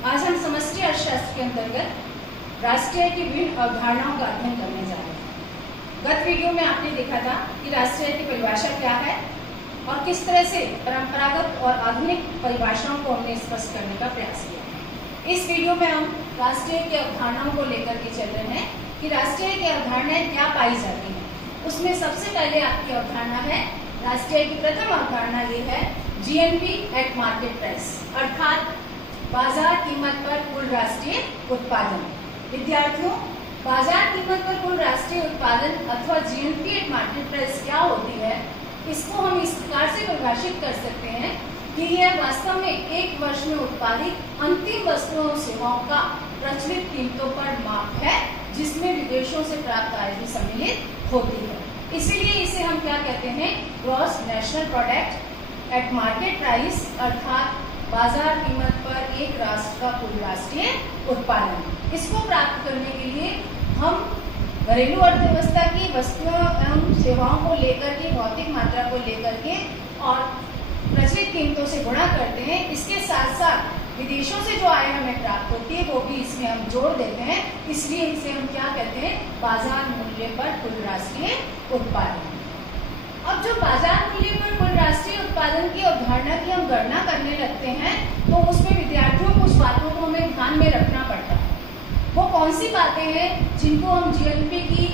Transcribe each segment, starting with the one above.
आज हम समष्टि अर्थशास्त्र के अंतर्गत राष्ट्रीय की विभिन्न अवधारणाओं का अध्ययन करने जा रहे हैं। गत वीडियो में आपने देखा था कि राष्ट्रीय की परिभाषा क्या है और किस तरह से परंपरागत और आधुनिक परिभाषाओं को हमने स्पष्ट करने का प्रयास किया। इस वीडियो में हम राष्ट्रीय की अवधारणाओं को लेकर के चल रहे हैं कि राष्ट्रीय की अवधारणाएं क्या पाई जाती हैं। उसमें सबसे पहले आपकी अवधारणा है, राष्ट्रीय की प्रथम अवधारणा ये है जीएनपी एट मार्केट प्राइस, अर्थात बाजार कीमत पर कुल राष्ट्रीय उत्पादन। विद्यार्थियों, बाजार कीमत पर कुल राष्ट्रीय उत्पादन अथवा जीएनपी एट मार्केट प्राइस क्या होती है, इसको हम इस प्रकार से परिभाषित कर सकते हैं कि यह वास्तव में एक वर्ष में उत्पादित अंतिम वस्तुओं और सेवाओं का प्रचलित कीमतों पर माप है, जिसमें विदेशों से प्राप्त आय भी सम्मिलित होती है। इसीलिए इसे हम क्या कहते हैं, gross national product at market price, अर्थात बाजार कीमत पर एक राष्ट्र का कुल राष्ट्रीय उत्पादन। इसको प्राप्त करने के लिए हम घरेलू अर्थव्यवस्था की वस्तुओं एवं सेवाओं को लेकर के, भौतिक मात्रा को लेकर के और प्रचलित कीमतों से गुणा करते हैं। इसके साथ साथ विदेशों से जो आय हमें प्राप्त होती है वो भी इसमें हम जोड़ देते हैं। इसलिए इसे हम क्या कहते हैं, बाजार मूल्य पर कुल राष्ट्रीय उत्पादन। अब जो बाजार मूल्य पर कुल राष्ट्रीय उत्पादन की अवधारणा की हम गणना करने लगते हैं तो उसमें विद्यार्थियों को कुछ बातों को हमें ध्यान में रखना पड़ता है। वो कौन सी बातें हैं जिनको हम जीएनपी की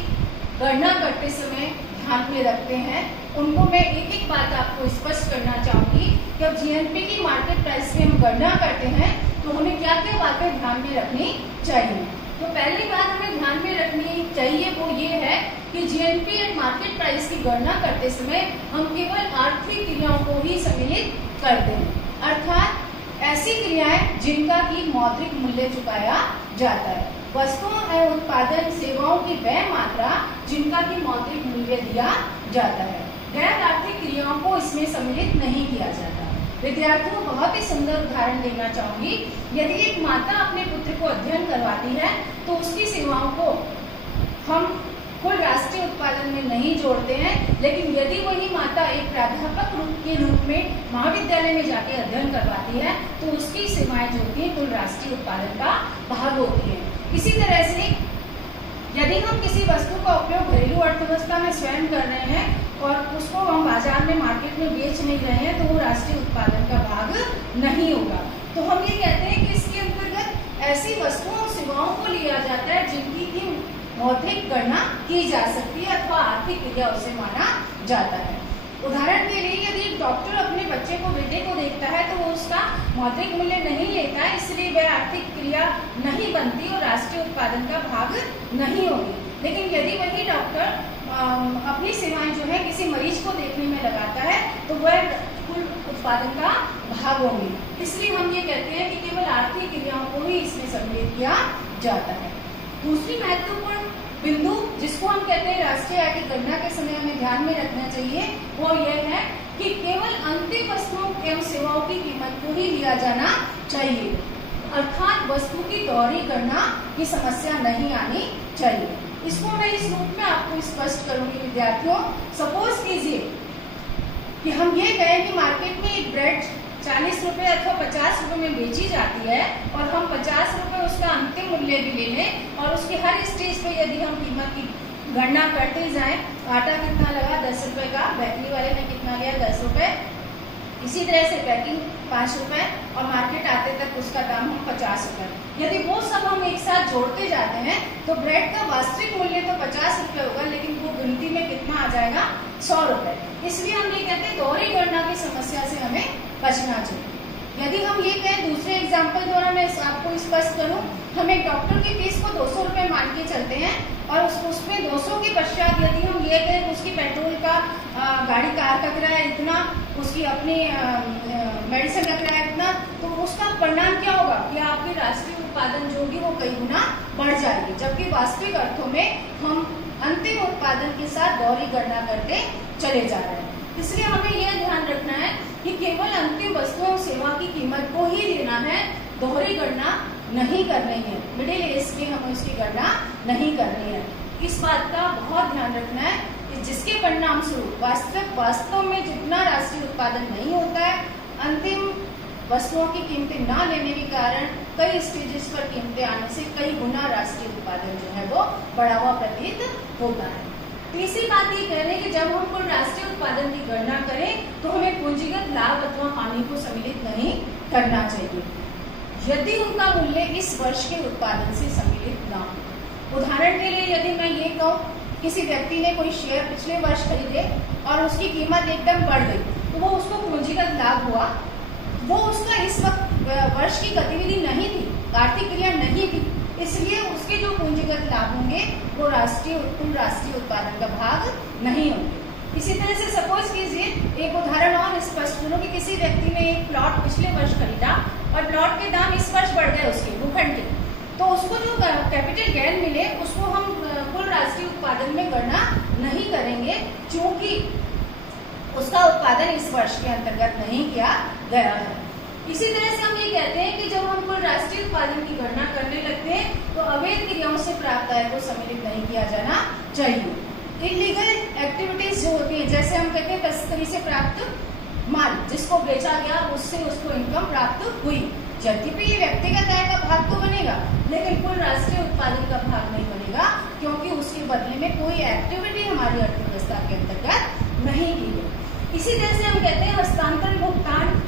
गणना करते समय ध्यान में रखते हैं, उनको मैं एक एक बात आपको स्पष्ट करना चाहूंगी। जब जीएनपी की मार्केट प्राइस की हम गणना करते हैं तो हमें क्या क्या बातें ध्यान में रखनी चाहिए। तो पहली बात हमें ध्यान में रखनी चाहिए वो ये है कि जीएनपी एट मार्केट प्राइस की गणना करते समय हम केवल आर्थिक क्रियाओं को ही सम्मिलित करते हैं, अर्थात ऐसी क्रियाएं जिनका की मौद्रिक मूल्य चुकाया जाता है, वस्तुओं एवं उत्पादन सेवाओं की वह मात्रा जिनका की मौद्रिक मूल्य दिया जाता है। गैर आर्थिक क्रियाओं को इसमें सम्मिलित नहीं किया जाता। विद्यार्थियों, बहुत ही सुंदर उदाहरण देना चाहूंगी। यदि एक माता अपने पुत्र को अध्ययन करवाती है तो उसकी सेवाओं को हम कुल राष्ट्रीय उत्पादन में नहीं जोड़ते हैं, लेकिन यदि वही माता एक प्राध्यापक के रूप में महाविद्यालय में जाके अध्ययन करवाती है तो उसकी सेवाएं जो होती है कुल राष्ट्रीय उत्पादन का भाग होती है। इसी तरह से यदि हम किसी वस्तु का उपयोग घरेलू अर्थव्यवस्था में स्वयं कर रहे हैं और उसको हम बाजार में, मार्केट में बेच नहीं रहे हैं तो वो राष्ट्रीय उत्पादन का भाग नहीं होगा। तो हम ये कहते हैं कि इसके अंतर्गत ऐसी वस्तुओं और सेवाओं को लिया जाता है जिनकी की मौद्रिक गणना की जा सकती है अथवा आर्थिक क्रिया उसे माना जाता है। उदाहरण के लिए यदि एक डॉक्टर अपने बच्चे को, बेटे को देखता है तो वो उसका मौद्रिक मूल्य नहीं लेता है, इसलिए वह आर्थिक क्रिया नहीं बनती और राष्ट्रीय उत्पादन का भाग नहीं होगी। लेकिन यदि वही डॉक्टर अपनी सेवाएं जो है किसी मरीज को देखने में लगाता है तो वह कुल उत्पादन का भाग होंगे। इसलिए हम ये कहते हैं कि केवल आर्थिक क्रियाओं को ही इसमें सम्मिलित किया जाता है। दूसरी महत्वपूर्ण बिंदु जिसको हम कहते हैं राष्ट्रीय आय की गणना के समय हमें ध्यान में रखना चाहिए वो यह है कि केवल अंतिम वस्तुओं एवं सेवाओं की कीमत को ही लिया जाना चाहिए, अर्थात वस्तु की दोहरी गणना की समस्या नहीं आनी चाहिए। इसको मैं इस रूप में आपको स्पष्ट करूंगी। विद्यार्थियों, सपोज कीजिए कि हम ये कहें कि मार्केट में एक ब्रेड 40 रुपए अथवा 50 रुपए में बेची जाती है और हम 50 रुपए उसका अंतिम मूल्य भी ले लें और उसके हर स्टेज पे यदि हम कीमत की गणना करते जाएं, आटा कितना लगा 10 रुपए का, बेकरी वाले ने कितना लिया 10 रुपए, इसी तरह से पैकिंग 5 रुपए और मार्केट आते तक उसका दाम हम 50 रुपए। यदि वो सब हम एक साथ जोड़ते जाते हैं तो ब्रेड का वास्तविक मूल्य तो 50 रुपए होगा, लेकिन वो गिनती में कितना आ जाएगा, 100 रुपए। इसलिए हम ये कहते हैं दोहरी गणना की समस्या से हमें बचना चाहिए। यदि हम ये कहें, दूसरे एग्जाम्पल द्वारा मैं आपको स्पष्ट करूं, हम एक डॉक्टर की फीस को 200 रुपए मान के चलते हैं और उसमें 200 के पश्चात यदि हम ये कहें उसकी पेट्रोल का, गाड़ी कार का किराया इतना, उसकी अपनी मेडिसिन का किराया इतना, तो उसका परिणाम क्या होगा कि आपकी राष्ट्रीय उत्पादन जो होगी वो कई गुना बढ़ जाएगी, जबकि वास्तविक अर्थों में हम अंतिम उत्पादन के साथ दोहरी गणना करते चले जा रहे हैं। इसलिए हमें यह ध्यान रखना है कि केवल अंतिम वस्तुओं और सेवा की कीमत को ही लेना है, दोहरी गणना नहीं करनी है, मिडिल एज की हमें उसकी गणना नहीं करनी है। इस बात का बहुत ध्यान रखना है कि जिसके परिणाम स्वरूप वास्तव में जितना राष्ट्रीय उत्पादन नहीं होता है, अंतिम वस्तुओं की कीमतें ना लेने के कारण कई स्टेजेस पर कीमतें आने से कई गुना राष्ट्रीय उत्पादन जो है वो बढ़ा हुआ प्रतीत होता है। तीसरी बात ये कह रहे हैं कि जब हम कुल राष्ट्रीय उत्पादन की गणना करें तो हमें पूंजीगत लाभ अथवा हानि को सम्मिलित नहीं करना चाहिए यदि उनका मूल्य इस वर्ष के उत्पादन से सम्मिलित ना हो। उदाहरण के लिए यदि मैं ये कहूँ किसी व्यक्ति ने कोई शेयर पिछले वर्ष खरीदे और उसकी कीमत एकदम बढ़ गई तो वो उसको पूंजीगत लाभ हुआ, वो उसका इस वक्त वर्ष की गतिविधि नहीं थी, आर्थिक क्रिया नहीं थी, इसलिए उसके जो पूंजीगत लाभ होंगे वो कुल राष्ट्रीय उत्पादन का भाग नहीं होंगे। इसी तरह से सपोज कीजिए एक उदाहरण और स्पष्ट करूं कि किसी व्यक्ति ने एक प्लॉट पिछले वर्ष खरीदा और प्लॉट के दाम इस वर्ष बढ़ गए उसके भूखंड के, तो उसको जो कैपिटल गेन मिले उसको हम कुल राष्ट्रीय उत्पादन में गणना नहीं करेंगे क्योंकि उसका उत्पादन इस वर्ष के अंतर्गत नहीं किया गया है। इसी तरह से हम ये कहते हैं कि जब हम कुल राष्ट्रीय उत्पादन की गणना करने लगते हैं तो अवैध क्रियाओं से प्राप्त आय को सम्मिलित नहीं किया जाना चाहिए। इलीगल एक्टिविटीज जो होती है, जैसे हम कहते हैं तस्करी से प्राप्त माल जिसको बेचा गया उससे उसको इनकम प्राप्त हुई, यद्यपि ये व्यक्तिगत आय का भाग तो बनेगा लेकिन कुल राष्ट्रीय उत्पादन का भाग नहीं बनेगा क्योंकि उसके बदले में कोई एक्टिविटी हमारी अर्थव्यवस्था के अंतर्गत नहीं की गई। इसी तरह से हम कहते हैं हस्तांतरण भुगतान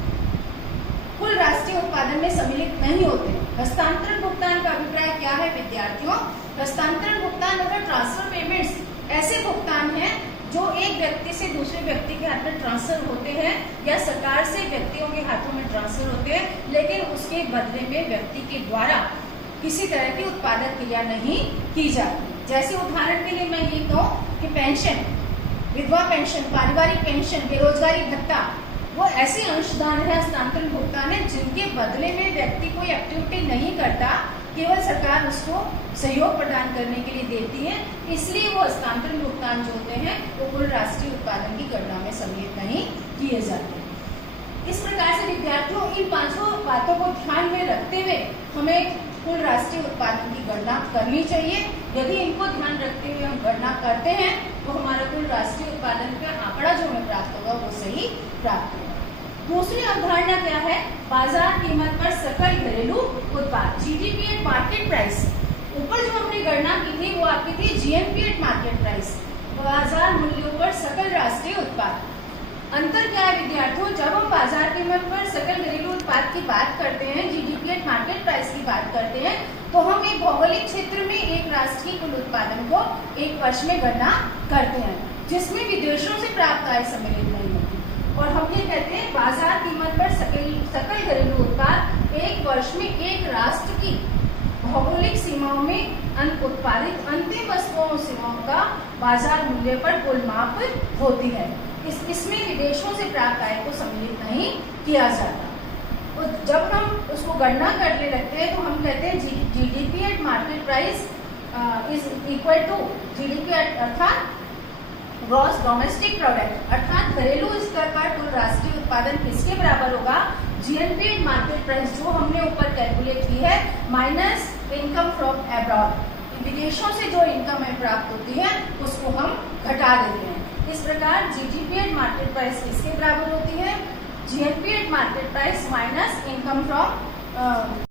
कुल राष्ट्रीय उत्पादन में सम्मिलित नहीं होते। हस्तांतरण भुगतान का अभिप्राय क्या है विद्यार्थियों? हस्तांतरण भुगतान अगर ट्रांसफर पेमेंट्स ऐसे भुगतान हैं जो एक व्यक्ति से दूसरे व्यक्ति के हाथ में ट्रांसफर होते हैं या सरकार से व्यक्तियों के हाथों में ट्रांसफर होते हैं लेकिन उसके बदले में व्यक्ति के द्वारा किसी तरह की उत्पादक क्रिया नहीं की जाती। जैसे उदाहरण के लिए मैं ये कहूँ कि पेंशन, विधवा पेंशन, पारिवारिक पेंशन, बेरोजगारी भत्ता वो ऐसे अंशदान है, हस्तांतरण भुगतान है जिनके बदले में व्यक्ति कोई एक्टिविटी नहीं करता, केवल सरकार उसको सहयोग प्रदान करने के लिए देती है, इसलिए वो हस्तांतरण भुगतान जो होते हैं वो कुल राष्ट्रीय उत्पादन की गणना में सम्मिलित नहीं किए जाते। इस प्रकार से विद्यार्थियों इन पांचों बातों को ध्यान में रखते हुए हमें कुल राष्ट्रीय उत्पादन की गणना करनी चाहिए। यदि इनको ध्यान रखते हुए हम गणना करते हैं तो हमारा कुल राष्ट्रीय उत्पादन का आंकड़ा जो हमें प्राप्त होगा वो सही प्राप्त होगा। दूसरी अवधारणा क्या है? बाजार कीमत पर सकल घरेलू उत्पाद, जीडीपी एट मार्केट प्राइस। ऊपर जो हमने गणना की थी वो आपकी थी जीएनपी एट मार्केट प्राइस, बाजार मूल्यों पर सकल राष्ट्रीय उत्पाद। अंतर क्या है विद्यार्थियों? जब हम बाजार कीमत पर सकल घरेलू उत्पाद की बात करते हैं, जीडीपी एट मार्केट प्राइस की बात करते हैं, तो हम एक भौगोलिक क्षेत्र में एक राष्ट्र की कुल उत्पादन को एक वर्ष में गणना करते हैं जिसमें विदेशों से प्राप्त आय सम्मिलित नहीं होती। और हम ये कहते हैं बाजार कीमत पर सकल घरेलू उत्पाद एक वर्ष में एक राष्ट्र की भौगोलिक सीमाओं में उत्पादित अंतिम वस्तुओं सेवाओं का बाजार मूल्य पर कुल माप होती है। इसमें विदेशों से प्राप्त आय को सम्मिलित नहीं किया जाता। तो जब हम उसको गणना करने लगते हैं तो हम कहते हैं GDP at market price is equal to GDP अर्थात ग्रॉस डोमेस्टिक प्रोडक्ट, अर्थात घरेलू स्तर पर कुल राष्ट्रीय उत्पादन किसके बराबर होगा? जीएनपी एट मार्केट प्राइस जो हमने ऊपर कैलकुलेट की है माइनस इनकम फ्रॉम अब्रॉड, विदेशों से जो इनकम है प्राप्त होती है उसको हम घटा देते हैं। इस प्रकार जीडीपी एट मार्केट प्राइस किसके बराबर होती है? GNP eight market price minus income from